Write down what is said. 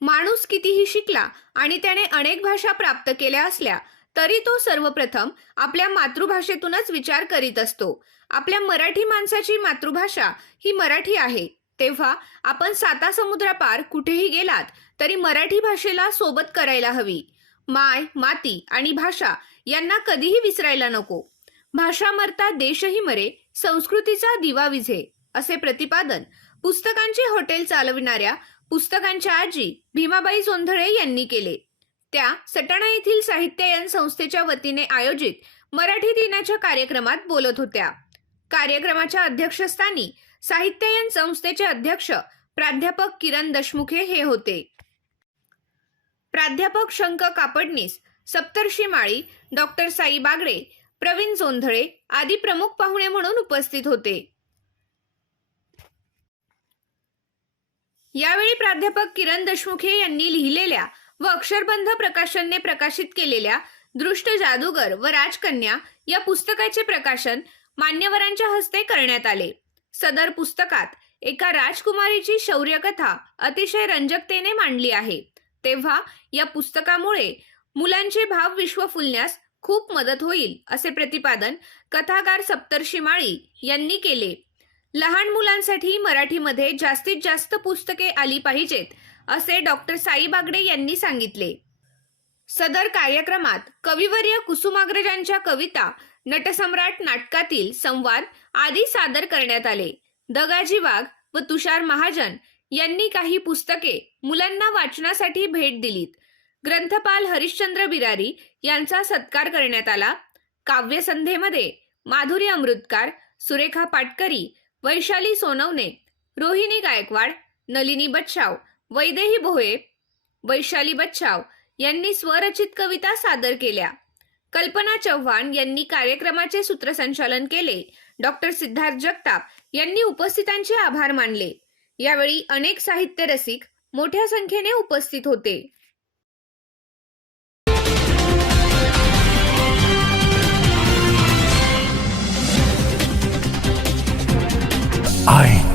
माणूस कितीही शिकला आणि त्याने अनेक भाषा प्राप्त केल्या असल्या तरी तो सर्वप्रथम आपल्या मातृभाषेतूनच विचार करीत असतो. आपल्या मराठी माणसाची मातृभाषा ही मराठी आहे. तेव्हा आपण साता समुद्रापार कुठेही गेलात तरी मराठी भाषेला सोबत करायला हवी. माय माती आणि भाषा यांना कधीही विसरायला नको. भाषा मरता देशही मरे संस्कृतीचा दिवा विझे असे प्रतिपादन पुस्तकांचे हॉटेल चालविणाऱ्या पुस्तकांच्या आजी भीमाबाई सोंधळे यांनी केले. त्या सटाणा येथील साहित्यायन संस्थेच्या वतीने आयोजित मराठी दिनाच्या कार्यक्रमात बोलत होत्या. कार्यक्रमाच्या अध्यक्षस्थानी साहित्यायन संस्थेचे अध्यक्ष प्राध्यापक किरण दशमुखे हे होते. प्राध्यापक शंक कापडनीस सप्तर्षी माळी डॉक्टर साई बागडे प्रवीण जोंधळे आदी प्रमुख पाहुणे म्हणून उपस्थित होते. यावेळी प्राध्यापक किरण दशमुखे यांनी लिहिलेल्या व अक्षरबंध प्रकाशनने प्रकाशित केलेल्या दृष्ट जादूगर व राजकन्या या पुस्तकाचे प्रकाशन मान्यवरांच्या हस्ते करण्यात आले. सदर पुस्तकात एका राजकुमारीची शौर्यकथा अतिशय रंजकतेने मांडली आहे. तेव्हा या पुस्तकामुळे मुलांचे भाव विश्व फुलण्यास खूप मदत होईल असे प्रतिपादन कथाकार सप्तर्षी माळी यांनी केले. लहान मुलांसाठी मराठीमध्ये जास्तीत जास्त पुस्तके आली पाहिजेत असे डॉक्टर साई बागडे यांनी सांगितले. सदर कार्यक्रमात कविवर्य कुसुमाग्रजांच्या कविता नटसम्राट नाटकातील संवाद आदी सादर करण्यात आले. दगाजी वाघ व तुषार महाजन यांनी काही पुस्तके मुलांना वाचनासाठी भेट दिलीत. ग्रंथपाल हरिश्चंद्र बिरारी यांचा सत्कार करण्यात आला. काव्यसंध्येमध्ये माधुरी अमृतकार सुरेखा पाटकरी वैशाली सोनवणे रोहिणी गायकवाड नलिनी बच्छाव वैदेही भोये वैशाली बच्छाव यांनी स्वरचित कविता सादर केल्या. कल्पना चव्हाण यांनी कार्यक्रमाचे सूत्रसंचालन केले. डॉक्टर सिद्धार्थ जगताप यांनी उपस्थितांचे आभार मानले. यावेळी अनेक साहित्य रसिक मोठ्या संख्येने उपस्थित होते. I